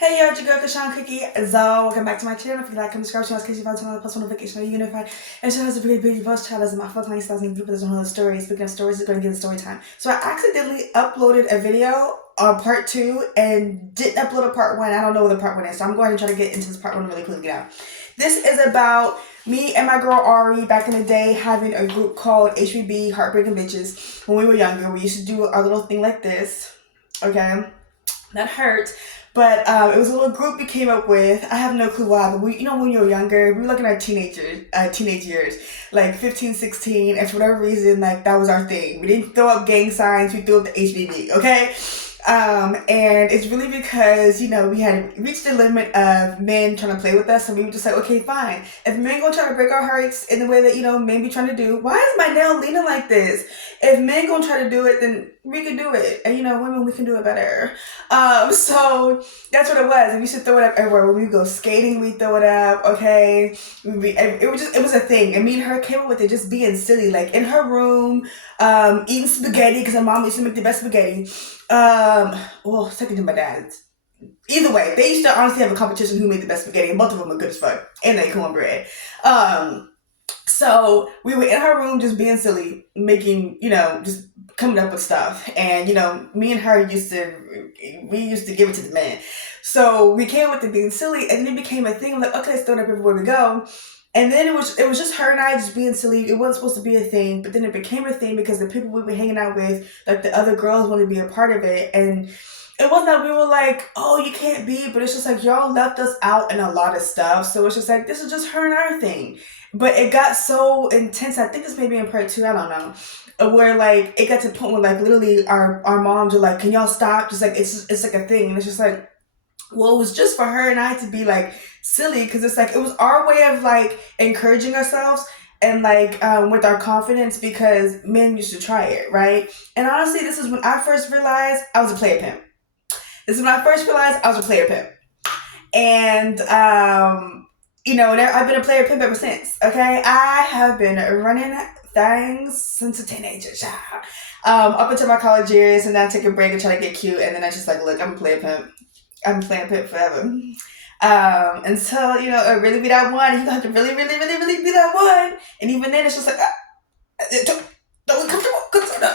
Hey yo, it's your girl Kashawn Cookie. So welcome back to my channel. If you like, comment, subscribe, channel, case you found channel, post notification, you notified. And she has a pretty beauty post child as my fuck my styles and group as one of the stories. Speaking of stories, it's going to get a story time. So I accidentally uploaded a video on part 2 and didn't upload a part 1. I don't know what the part 1 is, so I'm going to try to get into this part 1 really quickly now. This is about me and my girl Ari back in the day having a group called HBB Heartbreaking Bitches. When we were younger, we used to do our little thing like this. Okay, that hurt. But it was a little group we came up with. I have no clue why, but when you were younger, we were looking at teenage years, like 15, 16, and for whatever reason, like, that was our thing. We didn't throw up gang signs, we threw up the HBB, okay? And it's really because, we had reached the limit of men trying to play with us, and we were just like, okay, fine. If men gonna try to break our hearts in the way that, men be trying to do, why is my nail leaning like this? If men gonna try to do it, then we can do it. And, women, we can do it better. So that's what it was. And we used to throw it up everywhere. When we go skating, we throw it up, okay? It was a thing. And me and her came up with it just being silly, like in her room, eating spaghetti, because her mom used to make the best spaghetti. Second to my dad's. Either way, they used to honestly have a competition who made the best spaghetti, and both of them were good as fuck. And they cornbread. So we were in her room just being silly, making, just coming up with stuff. And, me and her used to give it to the men. So we came with it being silly, and then it became a thing. I'm like, okay, let's throw it up everywhere we go. And then it was just her and I just being silly. It wasn't supposed to be a thing, but then it became a thing because the people we were hanging out with, like the other girls, wanted to be a part of it. And it wasn't that we were like, oh, you can't be, but it's just like, y'all left us out in a lot of stuff. So it's just like, this is just her and our thing. But it got so intense. I think this may be in part 2, I don't know. Where like it got to the point where like literally our moms were like, can y'all stop? Just like it's like a thing. And it's just like, well, it was just for her and I to be like silly, because it's like it was our way of like encouraging ourselves and like with our confidence, because men used to try it, right? And honestly, this is when I first realized I was a player pimp. And I've been a player pimp ever since. Okay, I have been running things since a teenager, child. Up until my college years, and then I take a break and try to get cute, and then I just like, look, I'm a player pimp. I'm playing pimp forever. Until, it really be that one. You have to really, really, really, really be that one. And even then, it's just like, don't come through, because the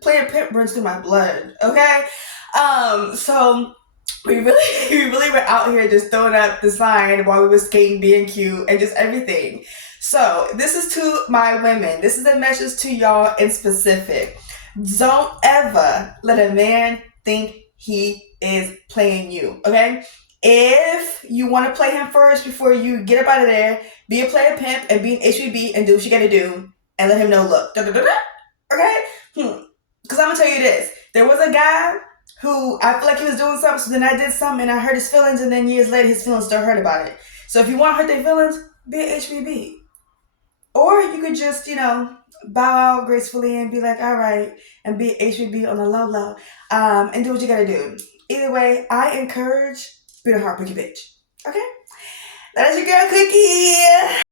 player pimp runs through my blood, okay? So we really were out here just throwing up the sign while we were skating, being cute, and just everything. So this is to my women. This is a message to y'all in specific. Don't ever let a man think he is playing you, okay? If you want to play him first before you get up out of there, be a player pimp and be an HBB and do what you gotta do and let him know, look, okay? Because I'm gonna tell you this. There was a guy who I feel like he was doing something, so then I did something and I hurt his feelings, and then years later his feelings still hurt about it. So if you want to hurt their feelings, be an HBB. Or you could just, bow out gracefully and be like, all right, and be HBB on the low, and do what you gotta do. Either way, I encourage being a heartbreaking bitch. Okay? That is your girl, Cookie.